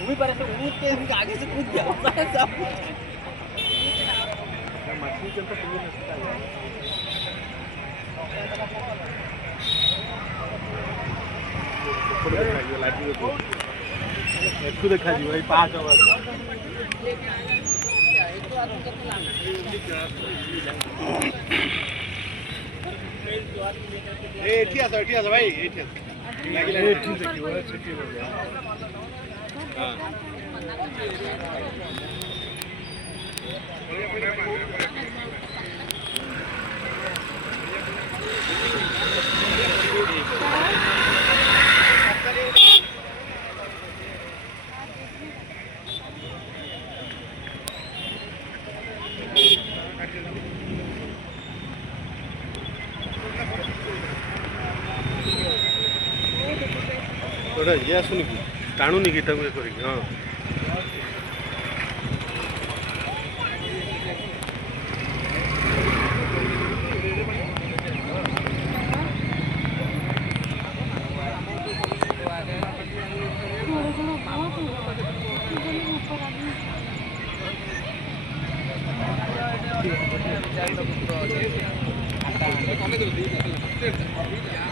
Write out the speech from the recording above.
भी पर ऐसे कूद के इनके आगे से कूद गया सब मछली चलता तुम नहीं सकता इसको देखा जी भाई 5 आवाज ए ठीक है भाई ए ठीक है ठीक है वो छुट्टी हो गया हां थोड़ा ये सुन की टाणुनी की तंग करी हां कमे